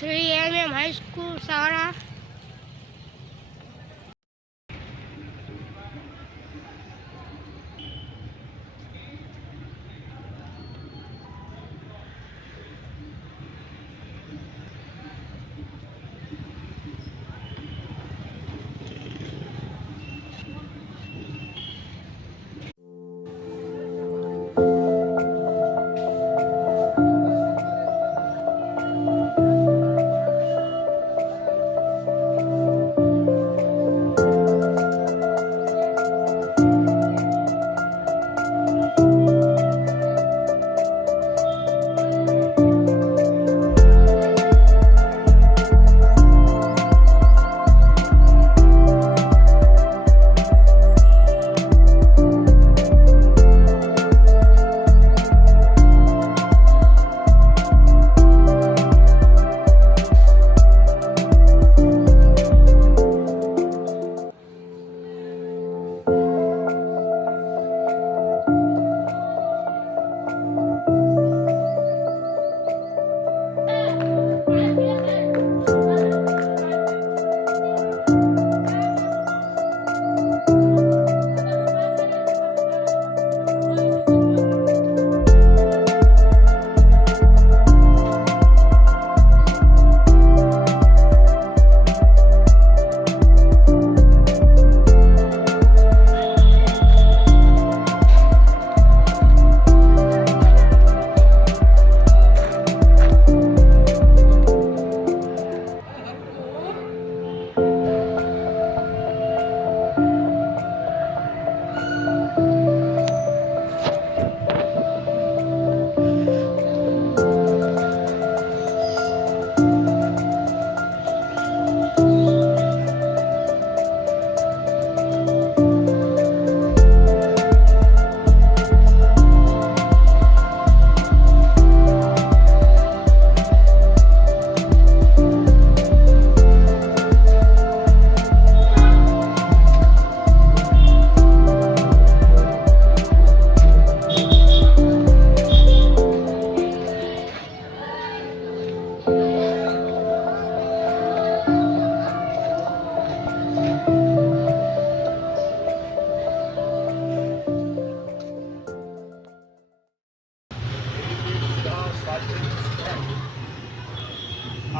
Shri M high school सारा।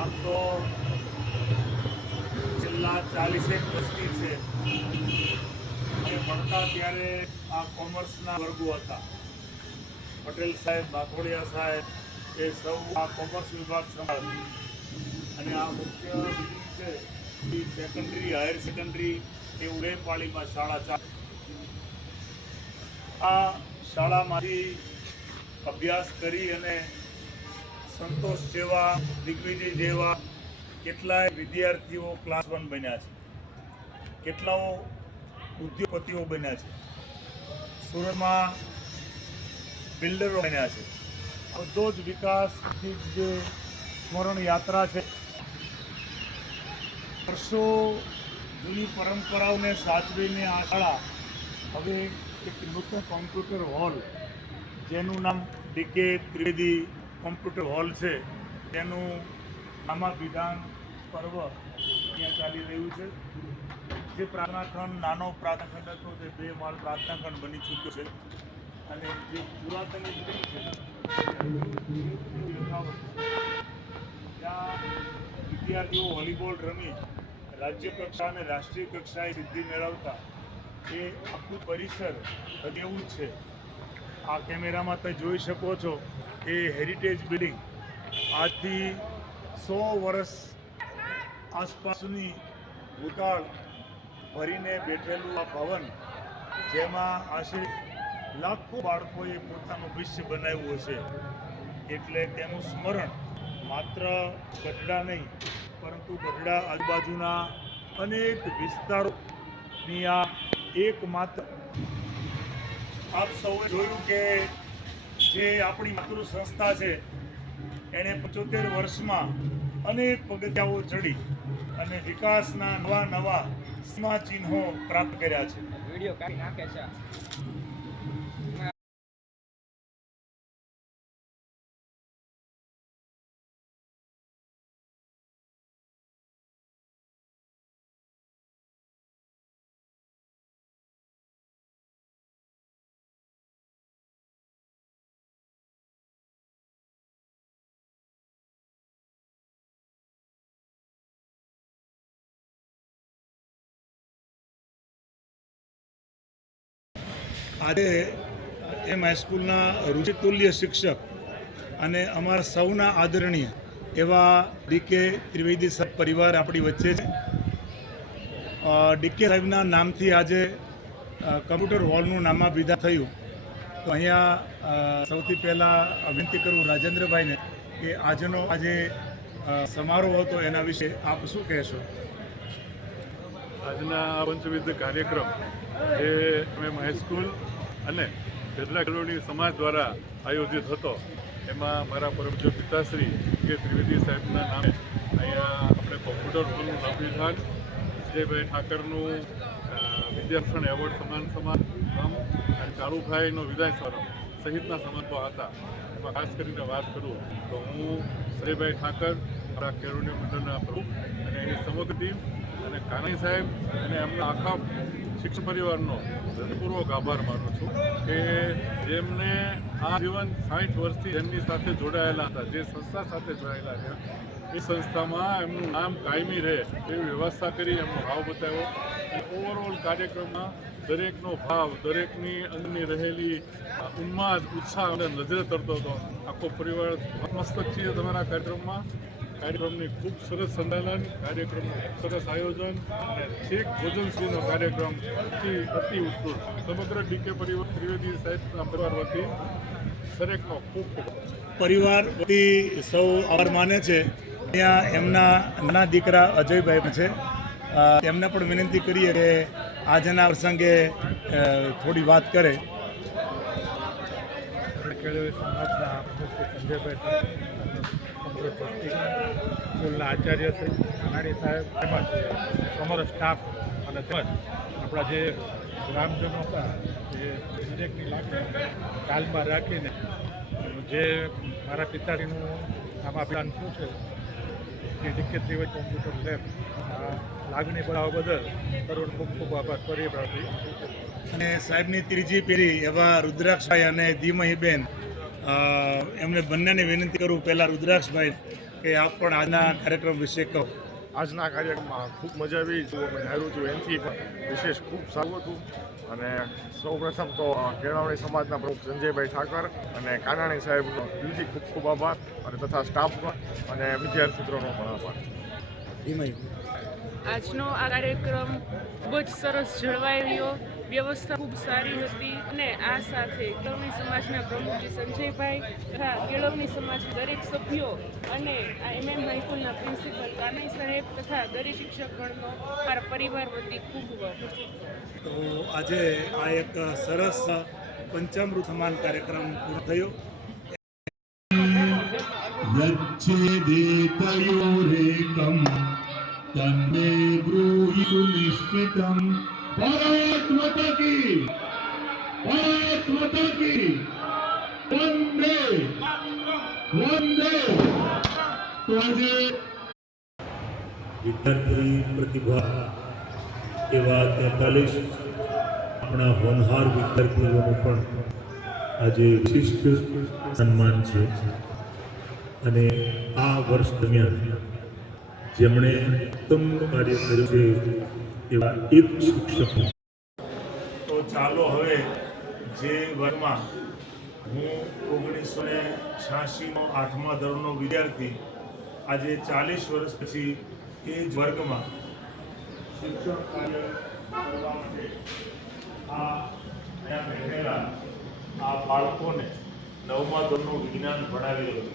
આમ તો છેલ્લા 40 વર્ષથી છે અને ભણતા ત્યારે આ કોમર્સના વર્ગો હતા. પટેલ સાહેબ, બાકોડિયા સાહેબ એ સૌ આ કોમર્સ વિભાગ સંભાળે અને આ મુખ્ય બિલ્ડિંગ છે એ સેકન્ડરી, હાયર સેકન્ડરી એ ઉડેપાળીમાં શાળા ચાલે. આ શાળામાંથી અભ્યાસ કરી અને સંતોષ જેવા, દિગ્વિજય જેવા કેટલાય વિદ્યાર્થીઓ ક્લાસ 1 બન્યા છે, કેટલાઓ ઉદ્યોગપતિઓ બન્યા છે, સુરતમાં બિલ્ડરો બન્યા છે. બધો જ વિકાસની જે સ્મરણ યાત્રા છે, વર્ષો જૂની પરંપરાઓને સાચવીને આ શાળા હવે એક નૂતન કોમ્પ્યુટર હોલ, જેનું નામ ડીકે ત્રિવેદી કોમ્પ્યુટર હોલ છે, તેનું નામાભિધાન પર્વ અહીંયા ચાલી રહ્યું છે. જે પ્રાર્થના ખંડ, નાનો પ્રાર્થના ખંડ હતો, તે 2 માળ પ્રાર્થના ખંડ બની ચૂક્યો છે અને જે પુરાતન બિલ્ડિંગ છે ત્યાં વિદ્યાર્થીઓ વોલીબોલ રમી રાજ્ય કક્ષા અને રાષ્ટ્રીય કક્ષાએ સિદ્ધિ મેળવતા એ આખું પરિસર હજી એવું જ છે. આ કેમેરામાં તમે જોઈ શકો છો એ હેરિટેજ બિલ્ડિંગ આજથી 100 વર્ષ આસપાસની ભૂતકાળ ભરીને બેઠેલું આ ભવન, જેમાં આશરે લાખો બાળકોએ પોતાનું ભવિષ્ય બનાવ્યું હશે. એટલે તેનું સ્મરણ માત્ર ગઢડા નહીં, પરંતુ ગઢડા આજુબાજુના અનેક વિસ્તારોની આ એકમાત્ર. આપ સૌએ જોયું કે જે આપણી માતૃ સંસ્થા છે એણે 75 વર્ષમાં અનેક પગથિયાઓ ચડી અને વિકાસના નવા સીમાચિહ્નો પ્રાપ્ત કર્યા છે. વિડીયો કાઢી નાખે છે. આજે એમ હાઈસ્કૂલના રુચિતુલ્ય શિક્ષક અને અમારા સૌના આદરણીય એવા ડીકે ત્રિવેદી સાહેબ પરિવાર આપણી વચ્ચે છે. ડીકે સાહેબના નામથી આજે કમ્પ્યુટર હોલનું નામાભિધાન થયું. તો અહીંયા સૌથી પહેલાં વિનંતી કરું રાજેન્દ્રભાઈને કે આજનો આજે સમારોહ હતો એના વિશે આપ શું કહેશો? આજના પંચવિધ કાર્યક્રમ જે એમ હાઈસ્કૂલ અને ગઢડા ખેલોડી સમાજ દ્વારા આયોજિત હતો, એમાં મારા પરમ પૂજ્ય પિતાશ્રી કે ત્રિવેદી સાહેબના નામે અહીંયા આપણે કોમ્પ્યુટર હોલનું નામાભિધાન, વિજયભાઈ ઠાકરનું વિદ્યાર્થણ એવોર્ડ સમારંભ અને કાળુભાઈનો વિદાય સમારંભ સહિતના સમારંભો હતા. એમાં ખાસ કરીને વાત કરું તો હું શ્રીભાઈ ઠાકર, આપણા ખેલોડી મંડળના પ્રમુખ અને એની સમગ્ર ટીમ અને કાનાઈ સાહેબ અને એમના આખા શિક્ષક પરિવારનો હૃદયપૂર્વક આભાર માનું છું કે જેમને આ જીવન 60 વર્ષથી જેમની સાથે જોડાયેલા હતા, જે સંસ્થા સાથે જોડાયેલા છે, એ સંસ્થામાં એમનું નામ કાયમી રહે એવી વ્યવસ્થા કરી, એમનો ભાવ બતાવ્યો. અને ઓવરઓલ કાર્યક્રમમાં દરેકનો ભાવ, દરેકની અંદરની રહેલી ઉન્માદ, ઉત્સાહ અને નજરે તરતો હતો. આખો પરિવાર મસ્તક છીએ તમારા કાર્યક્રમની ખૂબ સરસ સંચાલન, કાર્યક્રમનું ખૂબ સરસ આયોજન અને છેક ભોજનશ્રીનો કાર્યક્રમ અતિ ઉત્કૃષ્ટ. સમગ્ર ડીકે પરિવાર ત્રિવેદી સાહેબના પરિવાર વતી દરેકનો ખૂબ ખૂબ પરિવાર વતી સૌ આભાર માને છે. અહીંયા એમના નાના દીકરા અજયભાઈ પણ છે. તેમને પણ વિનંતી કરીએ કે આજના પ્રસંગે થોડી વાત કરે. ખેડૂત સમાજના સંજયભાઈ સ્કૂલના આચાર્ય શ્રી કાનાણી સાહેબ તેમજ સમગ્ર સ્ટાફ અને તેમજ આપણા જે ગ્રામજનો હતા એ દરેકની લાગણી તાલમાં રાખીને જે મારા પિતાજીનું નામાભિધાન શું છે કે ડીકે ત્રિવેદી કોમ્પ્યુટર લેબ, આ લાગણી બનાવવા બદલ કરોડ ખૂબ ખૂબ આભાર કરી. અને સાહેબની ત્રીજી પેઢી એવા રુદ્રાક્ષભાઈ અને ધીમહીબેન, એમને બંનેને વિનંતી કરું. પહેલાં રુદ્રાક્ષભાઈ કે આપ પણ આજના કાર્યક્રમ વિશે કહો. આજના કાર્યક્રમમાં ખૂબ મજા આવી. જો અમે ધાર્યું હતું એનાથી પણ વિશેષ ખૂબ સારું હતું. અને સૌપ્રથમ તો કેળવણી સમાજના પ્રમુખ સંજયભાઈ ઠાકર અને કાનાણી સાહેબનો દિલથી ખૂબ ખૂબ આભાર, અને તથા સ્ટાફનો અને વિદ્યાર્થી મિત્રોનો પણ આભાર. આજનો આ કાર્યક્રમ ખૂબ જ સરસ જળવાઈ રહ્યો, વ્યવસ્થા ખૂબ સારી હતી. અને આ સાથે કેળવણી સમાજના પ્રમુખ સંજયભાઈ તથા કેળવણી સમાજના દરેક સભ્યો અને આ MM હાઈસ્કૂલના પ્રિન્સિપલ કાનાઈ સાહેબ તથા દરેક શિક્ષકગણનો મારા પરિવાર વતી ખૂબ આભાર. તો આજે આ એક સરસ પંચામૃત સમાન કાર્યક્રમ પૂરો થયો. યચ્છેદેતયોરેકમ તન્મે બ્રૂહિ સુનિશ્ચિતમ. ભારત માતા કી, ભારત માતા કી, વંદે વંદે. તો આજે વિદ્યાર્થી પ્રતિભા એવા 43 આપણા હોનહાર વિદ્યાર્થીઓનું પણ આજે વિશિષ્ટ સન્માન છે. અને આ વર્ષ દરમિયાન જેમણે ઉત્તમ કાર્ય કર્યું છે એવા એક શિક્ષક. તો ચાલો હવે જે વર્ગમાં હું 1986નો 8મા ધોરણનો વિદ્યાર્થી આજે 40 વર્ષ પછી એ જ વર્ગમાં શિક્ષણ કાર્ય કરવા માટે અહીંયા બેઠેલા આ બાળકોને 9મા ધોરણનું વિજ્ઞાન ભણાવી રહ્યો.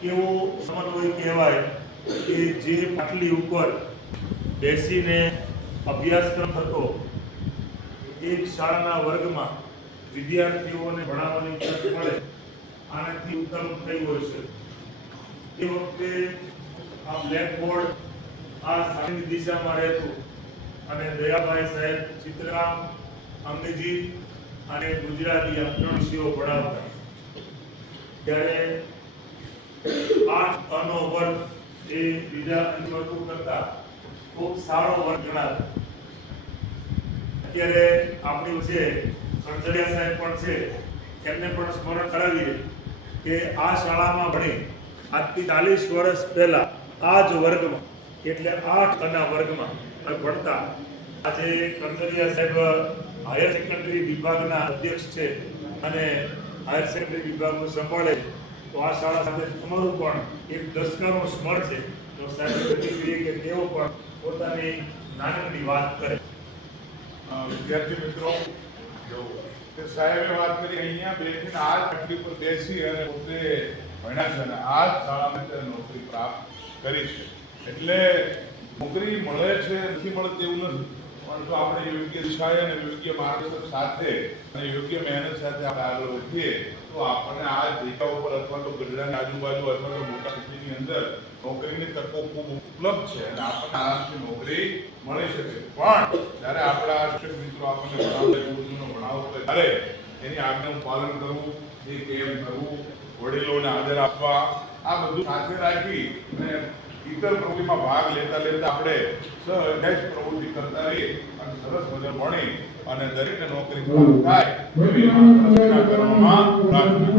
કેવો સમન્વય કહેવાય કે જે પાટલી ઉપર બેસીને અભ્યાસક્રમ થતો, એક શાળાના વર્ગમાં વિદ્યાર્થીઓને ભણાવવાની તક મળે, આનાથી ઉત્તમ થઈ હોય છે. એ વખતે આ બ્લેકબોર્ડ આ સામેની દિશામાં રહેતું અને દયાભાઈ સાહેબ ચિત્રકામ, અંગ્રેજી અને ગુજરાતી આ 3 વિષયો ભણાવતા. ત્યારે 8 અનો વર્ગ એ બીજા વર્ગો કરતા ખૂબ સારો વર્ગ ગણાતો. અત્યારે આપણી વચ્ચે કણજડિયા સાહેબ પણ છે, એમને પણ સ્મરણ કરાવીએ કે આ શાળામાં ભણી આજથી 40 વર્ષ પહેલા આ જ વર્ગમાં એટલે 8 અના વર્ગમાં ભણતા આજે કણજડિયા સાહેબ હાયર સેકન્ડરી વિભાગના અધ્યક્ષ છે અને હાયર સેકન્ડરી વિભાગનું સંભાળે છે. તો આ શાળા સાથે તમારું પણ એક દસકાનું સ્મરણ છે. તો સાહેબ પ્રતિક્રિયા કે તેઓ પણ પોતાની નાનકડી વાત કરે. વિદ્યાર્થી મિત્રો, તે સાહેબે વાત કરી અહીંયા બેસીને આ તકલીફ પર બેસી અને પોતે ભણ્યા છે અને આ જ શાળામાં ત્યારે નોકરી પ્રાપ્ત કરી છે. એટલે નોકરી મળે છે નથી મળે તેવું નથી, પરંતુ આપણે યોગ્ય દિશાએ અને યોગ્ય માર્ગદર્શન સાથે અને યોગ્ય મહેનત સાથે આપણે આગળ વધીએ તો આપણને આ જગ્યાઓ પર અથવા તો ગઢડાની આજુબાજુ અથવા તો મોટા સિટીની અંદર નોકરીની તકો ખૂબ ઉપલબ્ધ છે અને આપણને આરામથી નોકરી મળી શકે. પણ જ્યારે આપણા શિક્ષક મિત્રો આપણને ભણાવતા ત્યારે એની આજ્ઞાનું પાલન કરવું, એ કેમ કરવું, વડીલોને આદર આપવા, આ બધું સાથે રાખી અને ઇતર પ્રવૃત્તિમાં ભાગ લેતા આપણે સહજ પ્રવૃત્તિ કરતા રહીએ અને સરસ મજા ભણી અને દરેકને નોકરી પ્રાપ્ત થાય એવી કરવામાં પ્રાર્થના.